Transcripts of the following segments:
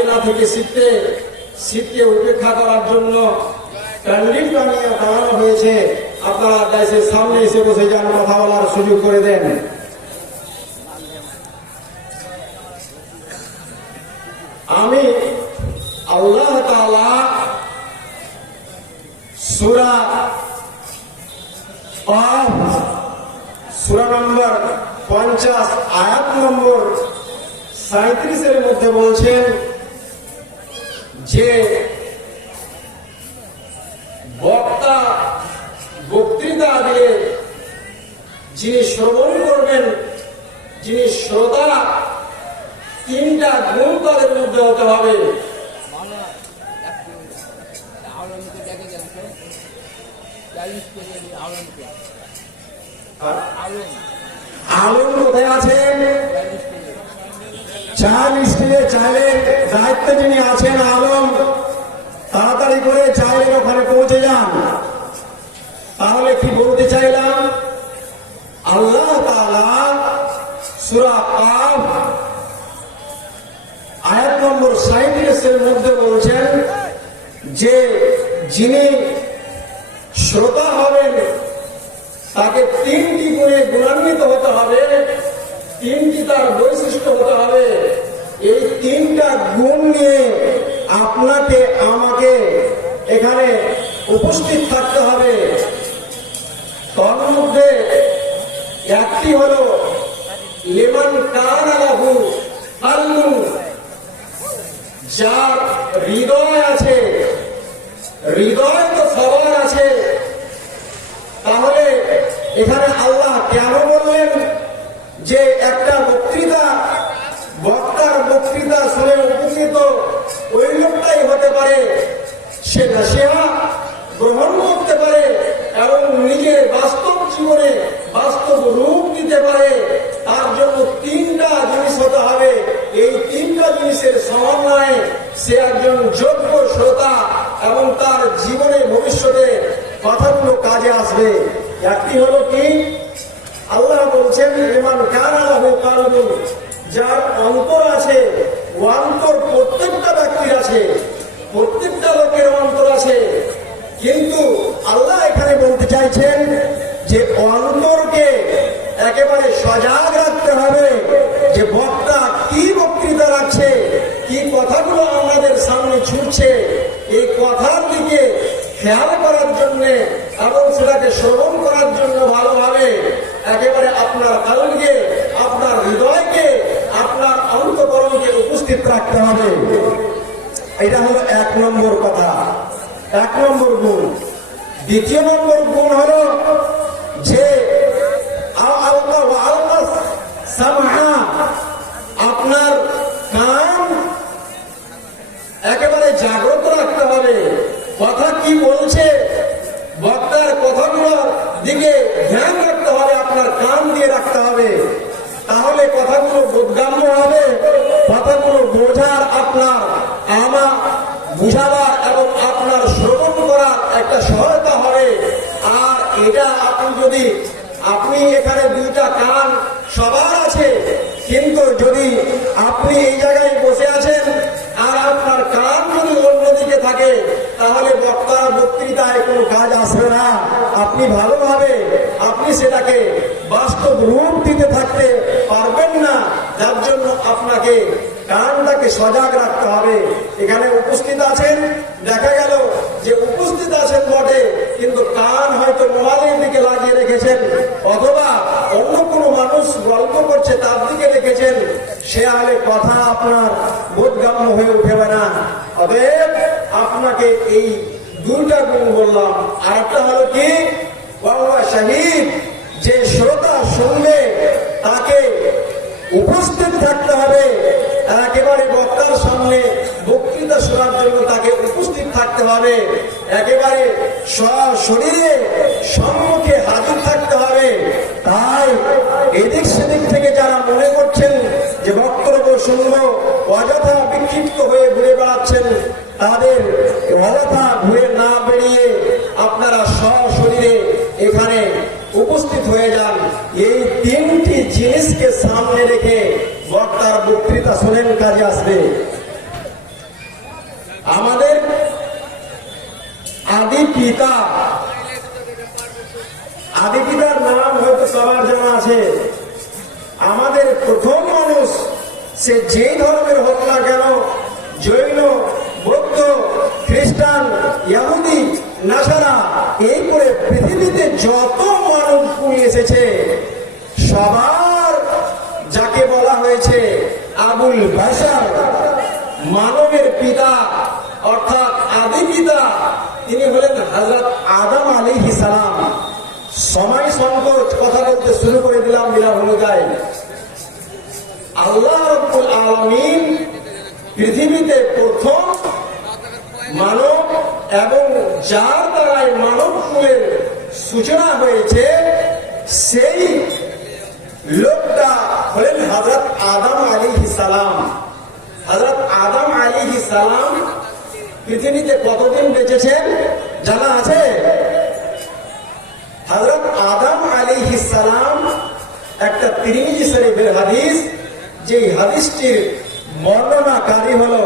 দাঁড়িয়ে না থেকে শীতকে উপেক্ষা করার জন্য প্যান্ডেল টানিয়ে দাঁড়ানো হয়েছে। আপনারা দেশের সামনে এসে বসে যান, কথা বলার সুযোগ করে দেন। আমি আল্লাহ তাআলা সূরা নম্বর 50 আয়াত নম্বর 37 মধ্যে বলছেন যে বক্তা বক্তৃতা দিয়ে যিনি শ্রবণ করবেন, যিনি শ্রোতা, তিনটা গুণ তাদের মধ্যে হতে হবে। আলম কোথায় আছেন? চাল স্টিলে চাইলের দায়িত্বে যিনি আছেন আলম, তাড়াতাড়ি করে চাইলের ওখানে পৌঁছে যান। তাহলে কি বলতে চাইলাম, আল্লাহ তাআলা সূরা কাফ আয়াত নম্বর 37 মধ্যে বলছেন যে যিনি শ্রোতা হবেন তাকে তিনটি গুণে গুণান্বিত হতে হবে, তিনটি তার বৈশিষ্ট্য হতে হবে। এই তিনটা গুণ নিয়ে আপনাকে আমাকে এখানে উপস্থিত থাকতে হবে। তার মধ্যে একটি হল লিমান কানা লাহু কলবুন, যার হৃদয় আছে। হৃদয় তো সবার আছে, তাহলে এখানে আল্লাহ কেন বললেন যে একটা বক্তার বক্তৃতা শুনে উপকৃত ওই লোকটাই হতে পারে, সে নসিহা গ্রহণ করতে পারে এবং নিজের বাস্তব জীবনে বাস্তব রূপ দিতে পারে। তার জন্য তিনটা জিনিস হতে হবে। এই তিনটা জিনিসের সমন্বয়ে সে একজন যোগ্য শ্রোতা এবং তার জীবনে ভবিষ্যতে কথাগুলো কাজে আসবে। একটি হলো কি, আল্লাহ বলছেন লিমান কানা লাহু কলবুন, যার অন্তর আছে। ও অন্তর প্রত্যেকটা ব্যক্তির আছে, প্রত্যেকটা লোকের অন্তর আছে। কিন্তু আল্লাহ এখানে বলতে চাইছেন যে অন্তরকে একেবারে সজাগ রাখতে হবে, যে বক্তা কি বক্তৃতা রাখছে, কি কথাগুলো আমাদের সামনে ছুটছে, এই কথার দিকে খেয়াল করার জন্য এবং সেটাকে শ্রবণ করার জন্য ভালোভাবে একেবারে আপনার কালকে, আপনার হৃদয়কে, আপনার অন্তঃকরণকে উপস্থিত রাখতে হবে। এটা হলো 1 নম্বর কথা, 1 নম্বর গুণ। দ্বিতীয় নম্বর গুণ হলো যে আপনার কান একেবারে জাগ্রত রাখতে হবে। কথা কি বলছে, বক্তার কথাগুলোর দিকে ধ্যান রাখতে হবে, আপনার কান দিয়ে রাখতে হবে। তাহলে কথাগুলো বোধগম্য হবে, কথাগুলো বোঝার, আপনার বুঝাবার এবং আপনার শ্রবণ করার একটা সহায়তা হবে। আর এটা আপনি এখানে দুইটা কান সবার আছে, কিন্তু যদি আপনি এই জায়গায় বসে আছেন আর আপনার কান যদি অন্যদিকে থাকে, তাহলে বক্তার বক্তৃতায় কোনো কাজ আসবে না। আপনি ভালোভাবে সেটাকে বাস্তব রূপ দিতে থাকতে পারবেন না। যার জন্য আপনাকে কানটাকে সজাগ রাখতে হবে। এখানে উপস্থিত আছেন, দেখা গেল যে উপস্থিত আছেন বটে, কিন্তু কান হয়তো মোবাইলের দিকে লাগিয়ে রেখেছেন, অথবা অন্য কোনো মানুষ গল্প করছে তার দিকে রেখেছেন, সে হলে কথা আপনার বোধগম্য হয়ে উঠবে না। অতএব আপনাকে এই দুইটা গুণ বললাম। আরেকটা হলো কি, শাহিদ, যে শ্রোতা শুনবে তাকে উপস্থিত থাকতে হবে। একেবারে বক্তার সামনে বক্তৃতা শোনার জন্য তাকে উপস্থিত থাকতে হবে, একেবারে শরীরে সম্মুখে হাজির থাকতে হবে। তাই এদিক সেদিক থেকে যারা মনে করছেন যে বক্তব্য শুনবো, অযথা বিক্ষিপ্ত হয়ে ঘুরে বেড়াচ্ছেন, তাদের অযথা ঘুরে না বেরিয়ে আপনারা সশরীরে এখানে উপস্থিত হয়ে যান। এই তিনটি জিনিসকে সামনে রেখে বক্তার বক্তৃতা শোনেন, কাজে আসবে। পিতা। আদি পিতার নাম হয়তো সবার জানা আছে। আমাদের প্রথম মানুষ, সে যে ধর্মের হোক না কেন, জৈন, বৌদ্ধ, খ্রিস্টান, ইহুদি, নাসারা, এই করে পৃথিবীতে যত মানব কুল এসেছে, সবার যাকে বলা হয়েছে আবুল বাশার, মানবের পিতা অর্থাৎ আদি পিতা, তিনি হলেন হযরত আদম আলাইহিস সালাম। সময় সংকট, কথা বলতে শুরু করে দিলাম বিনা ভূমিকায়। আল্লাহ রাব্বুল আলামিন পৃথিবীতে প্রথম মানব এবং যার দ্বারাই মানব কুলের সূচনা হয়েছে, সেই লোকটা হলেন হযরত আদম আলাইহিস সালাম। হযরত আদম আলাইহিস সালাম পৃথিবীতে কতদিন বেঁচেছেন জানা আছে? হযরত আদম আলাইহিস সালাম, একটা তিরমিজি শরীফের হাদিস, যে হাদিসটির বর্ণনাকারী হলো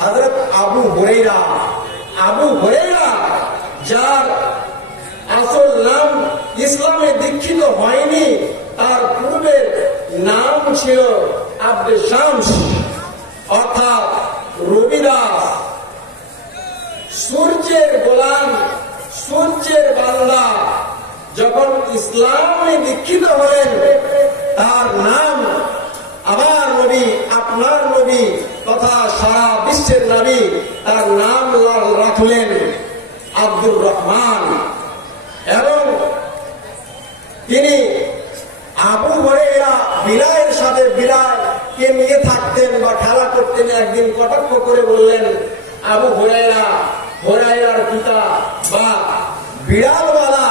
হযরত আবু হুরায়রা। আবু হুরায়রা, যার আসল নাম ইসলামে দীক্ষিত হয়নি, তার পূর্বের নাম ছিল আব্দে শামস অর্থাৎ রবিদাস। সূর্যের গোলাম, সূর্যের বান্দা, যখন ইসলামে দীক্ষিত হলেন, তার নাম আমার নবী, আপনার নবী তথা সারা বিশ্বের নবী, তার নাম রাখলেন আব্দুর রহমান। এবং তিনি আবু হুরায়রা বিলায়ের সাথে বিলায়কে নিয়ে থাকতেন বা খেলা করতেন। একদিন কটাক্ষ করে বললেন, আবু হুরায়রা, হুরায়রার পিতা বা বিড়ালওয়ালা,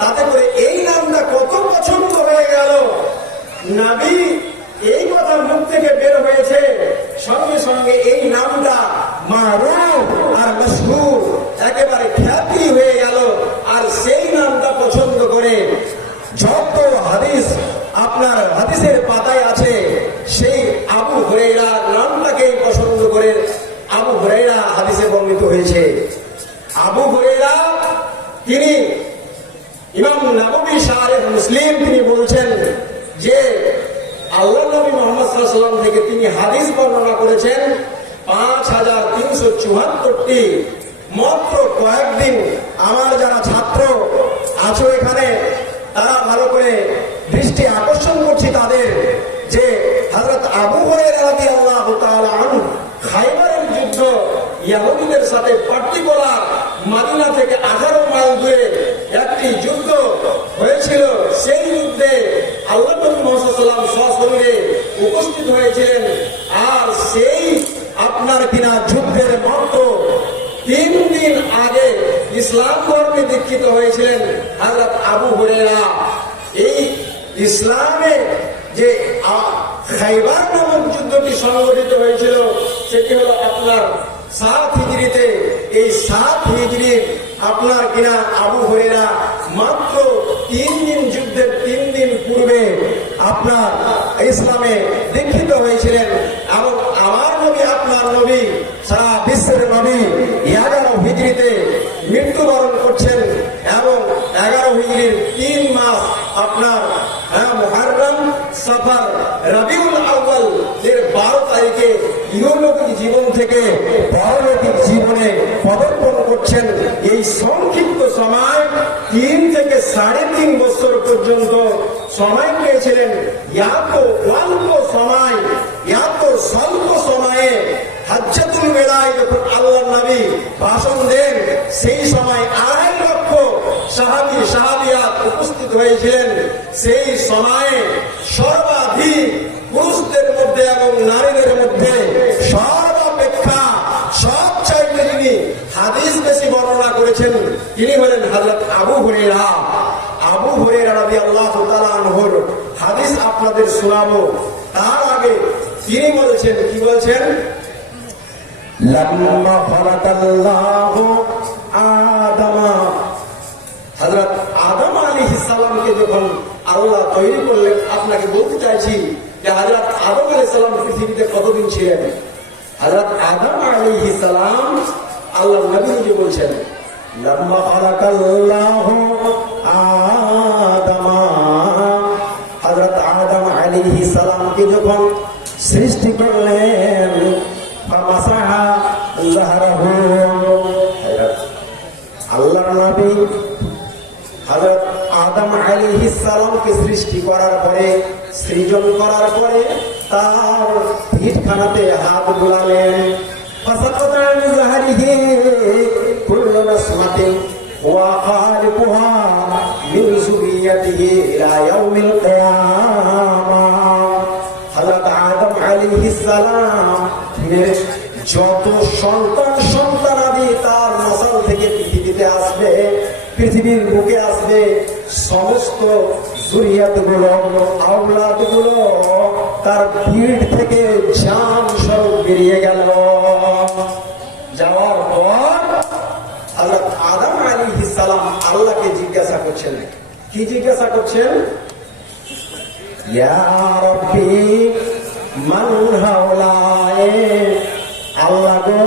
তাতে করে এই নামটা কত পছন্দ হয়ে গেল। নবী এই কথা মুখ থেকে বের হয়েছে, সঙ্গে সঙ্গে এই নামটা মারুফ আর মশহুর, একেবারে খ্যাতি হয়ে গেল। আর সেই নামটা পছন্দ করে যত হাদিস আপনার হাদিসের পাতায় আছে, সেই আবু হুরায়রার নামটাকেই পছন্দ করে আবু হুরায়রা হাদিসে বর্ণিত হয়েছে। আবু হুরায়রা, তিনি ইমাম নববী শারহ মুসলিম, তিনি বলছেন যে আল্লাহ নবী মুহাম্মদ সাল্লাল্লাহু আলাইহি ওয়াসাল্লাম থেকে তিনি হাদিস বর্ণনা করেছেন 5374টি। মাত্র কয়েকদিন আমার যারা ছাত্র আছো এখানে, তারা ভালো করে দৃষ্টি আকর্ষণ করছি তাদের, যে হযরত আবু হুরায়রা রাদিয়াল্লাহু তাআলা আনহু খায়বারের যুদ্ধ, ইহুদিদের সাথে পার্টিকুলার মদিনা থেকে 18 মাইল দূরে একটি যুদ্ধ হয়েছিল। সেই যুদ্ধে আল্লাহ নবী মুহাম্মদ সাল্লাল্লাহু আলাইহি ওয়াসাল্লাম সশরীরে উপস্থিত হয়েছিলেন। আর সেই আপনার কিনা যুদ্ধের মাত্র 3 দিন আগে ইসলাম ধর্মে দীক্ষিত হয়েছিলেন হযরত আবু হুরায়রা। এই ইসলামে যে খায়বার নামক যুদ্ধটি সংগঠিত হয়েছিল, সেটি হলো আপনার 7 হিজরিতে। এই 7 হিজরির আপনার কিনা আবু হুরায়রা মাত্র 3 দিন, যুদ্ধের 3 দিন পূর্বে আপনার ইসলামে দীক্ষিত হয়েছিলেন। এবং আমার নবী, আপনার নবী, সারা বিশ্বের নবী 11 হিজরিতে মৃত্যুবরণ করছেন। এবং 11 হিজরির 3 মাস আপনার মুহররম, সফর, রবিউল আউয়াল এর 12 তারিখে ইহলৌকিক জীবন থেকে পরলৌকিক জীবনে পদার্পণ করছেন। এই সংক্ষিপ্ত সময় 3 থেকে 3.5 বছর পর্যন্ত সময় পেয়েছিলেন। এত অল্প সময়, এত স্বল্প সময়ে হাজ্জাতুল ওয়াদায় যখন আল্লাহর নবী ভাষণ দেন, সেই সময় 2.5 লক্ষ সাহাবী সাহাবিয়াত উপস্থিত হয়েছিলেন। সেই সময়ে সর্বাধিক পুরুষদের মধ্যে এবং নারীদের মধ্যে সর্বাপেক্ষা সবচাইতে যিনি হাদিস বেশি বর্ণনা করেছেন, তিনি হলেন হযরত আবু হুরায়রা। আবু হুরায়রা রাদিয়াল্লাহু তাআলা আনহুর হাদিস আপনাদের শোনাবো। তার আগে তিনি বলেছেন, কি বলছেন? লাম্মা খালাকাল্লাহু আদামা, হযরত আদম আলাইহিস সালামকে যখন আল্লাহ তৈরি করলেন, আপনাকে বলতে চাইছি যে হযরত আদম আলাইহিস সালাম পৃথিবীতে কতদিন ছিলেন? হযরত আদম আলাইহিস সালাম, আল্লাহ নবী নিজে বলছেন, লাম্মা খালাকাল্লাহু আদামা, হযরত আদম আলাইহিস সালামকে যখন সৃষ্টি করলেন, ফামাসাহা যাহরাহু, আল্লাহর নবী হযরত আদম আলাইহিস সালামকে সৃষ্টি করার পরে, সৃজন করার পরে তার পিঠখানাতে হাত বুলালেন। ফাসাকাতা আন যাহরিহি কুল্লু নাসমাতিন ওয়া খালিকুহা মিন যুররিয়াতিহি ইলা ইয়াউমিল কিয়ামাহ। হযরত আদম আলাইহিস সালাম যত সন্তানাদি তার নসল থেকে পৃথিবীতে আসবে, পৃথিবীর বুকে আসবে, সমস্ত যুরিয়াত গুলো, আওলাদ গুলো তার পিঠ থেকে জান স্বরূপ বেরিয়ে গেল। যাওয়ার পর হযরত আদম আলাইহিস সালাম আল্লাহকে জিজ্ঞাসা করছেন, কি জিজ্ঞাসা করছেন? ইয়া রাব্বি মান হাওলায়ে, আল্লাহ গো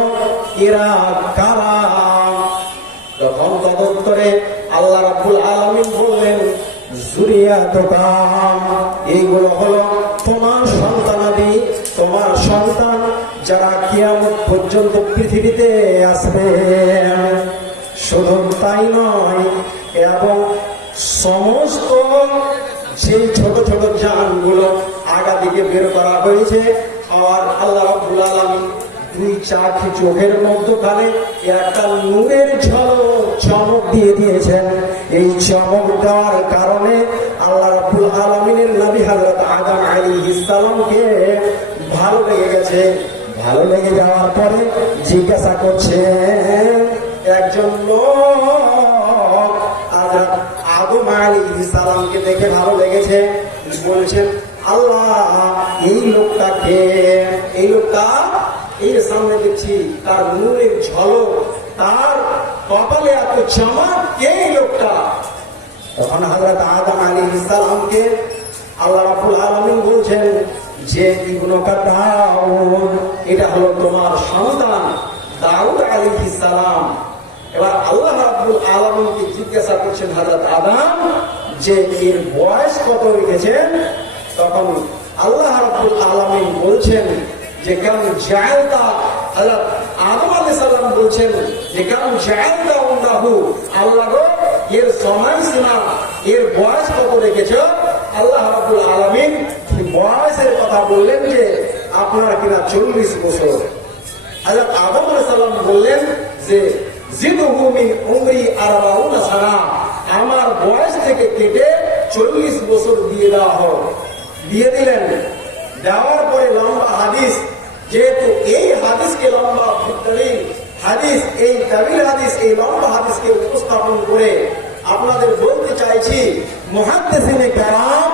এরা কারা? তখন তদুত্তরে আল্লাহ রাব্বুল আলামিন বললেন, যুরিয়াতুকা, এইগুলো হলো তোমার সন্তানাদি, তোমার সন্তান যারা কিয়ামত পর্যন্ত পৃথিবীতে আসবে। শুধু তাই নয়, এবং সমস্ত যে ছোট ছোট জানগুলো আগা দিকে বের করা হয়েছে, আর আল্লাহ রাব্বুল আলামিন দুই চারটি চোখের মধ্যখানে একটা নূরের ঝলক চমক দিয়ে দিয়েছেন। এই চমক দেওয়ার কারণে আল্লাহ রাব্বুল আলামিনের নবী হযরত আদম আলাইহিস সালামকে ভালো লেগে গেছে। ভালো লেগে যাওয়ার পরে জিজ্ঞাসা করছেন, একজন লোক হযরত আদম আলাইহিস সালামকে দেখে ভালো লেগেছে, বলছেন, আল্লাহ এই লোকটাকে, এই লোকটা এই সামনে দেখছি তার নূরের ঝলক, তার কপালে এত চমক, কে এই লোকটা? তখন হযরত আদম আলাইহিস সালামকে আল্লাহ রাব্বুল আলামিন বলছেন যে ইবনুকা দাউদ, এটা হলো তোমার সন্তান দাউদ আলাইহিস সালাম। এবার আল্লাহ রাব্বুল আলামিনকে জিজ্ঞাসা করছেন হযরত আদম যে এর বয়স কত রেখেছেন? তখন আল্লাহ রাব্বুল আলামিন বলছেন যে কেমন জায়গা, হযরত আদম আলাইহিস সালাম বলছেন যে কেমন জায়গা উন্নাহু, আল্লাহ গো এর সময়সীমা, এর বয়স কত রেখেছ? আল্লাহ রাব্বুল আলামিন বয়সের কথা বললেন যে আপনার কিনা 40 বছর। হযরত আদম আলাইহিস সালাম বললেন যে জিদহু মিন উমরি 40 সানা, আমার বয়স থেকে কেটে 40 বছর দিয়ে দেওয়া হোক। দিয়ে দিলেন। দেওয়ার পরে লম্বা হাদিস, যেহেতু এই হাদিসকে লম্বা হাদিস, এই তাবিল হাদিস, এই লম্বা হাদিসকে উপস্থাপন করে আপনাদের বলতে চাইছি, মুহাদ্দিসিনে কেরাম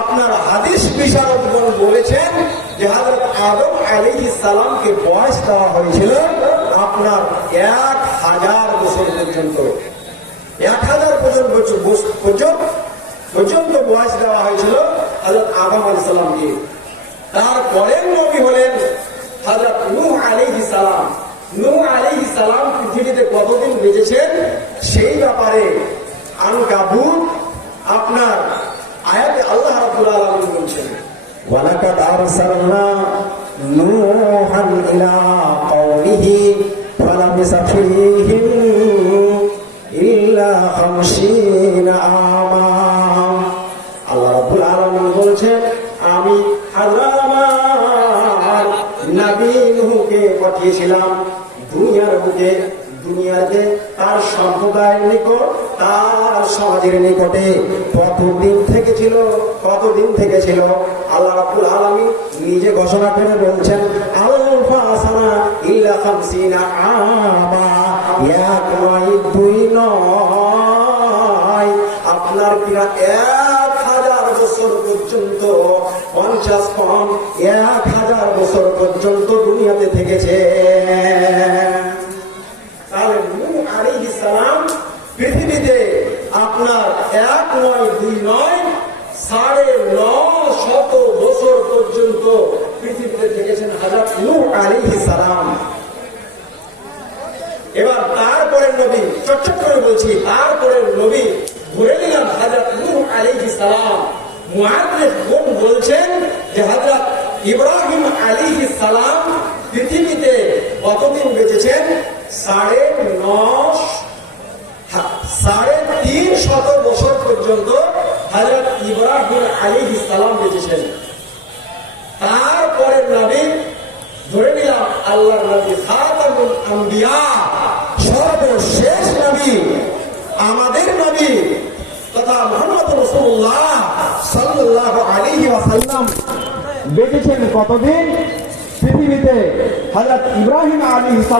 আপনার হাদিস বিশারদগণ বলেছেন যে হযরত আদম আলাইহিস সালামকে বয়স দেওয়া হয়েছিল আপনার 1000 বছর পর্যন্ত। 1000 পর্যন্ত বয়স দেওয়া হয়েছিল হযরত আদম আলাইহিস সালামকে। তারপরের নবী হলেন হযরত নূহ আলাইহিস সালাম। নূহ আলাইহিস সালাম পৃথিবীতে কতদিন বেঁচেছেন সেই ব্যাপারে আনকাবুত আপনার আয়াতে আল্লাহ রাব্বুল আলামিন বলছেন, ওয়ালাকাদ আরসালনা নূহান ইলা কওমিহি ফালাবিসা ফীহিম ইল্লা 50 আমা। আল্লাহ রাব্বুল আলামিন বলছেন, আমি আমার নবী নূহকে পাঠিয়েছিলাম দুনিয়ার বুকে, দুনিয়াতে তার সম্প্রদায়ের নিকট, তার সমাজের নিকটে কতদিন থেকে ছিল আল্লাহ রাব্বুল আলামিন নিজে ঘোষণা করে বলছেন, আলফা সানা ইল্লা 50 আমা, এক নয় দুই নয়, আপনার কিনা 1000 বছর পর্যন্ত, 50 কম 1000 বছর পর্যন্ত দুনিয়াতে থেকেছে। তাহলে নূহ আলাইহিস সালাম পৃথিবীতে আপনার 1 নয় 2 নয় 950 বছর পর্যন্ত পৃথিবীতে থেকেছেন হযরত নূহ আলাইহিস সালাম। এবার তারপরে নবী, চটচট করে বলছি, তারপরের নবী ধরে নিলাম হযরত নূহ আলাইহিস সালাম। মুআদ্দিসগণ বলছেন যে হযরত ইব্রাহিম আলাইহিস সালাম পৃথিবীতে কতদিন বেঁচেছেন? 350 বছর পর্যন্ত হযরত ইব্রাহিম আলাইহিস সালাম বেঁচেছেন। তারপরে নবী ধরে নিলাম আল্লাহর নবী খাতামুল আম্বিয়া, সর্বশেষ নবী, আমাদের নবী তথা মুহাম্মদ রাসূলুল্লাহ সাল্লাল্লাহু আলাইহি ওয়াসাল্লাম বেঁচেছেন কতদিন পৃথিবীতে? হযরত ইব্রাহিম আলাইহিস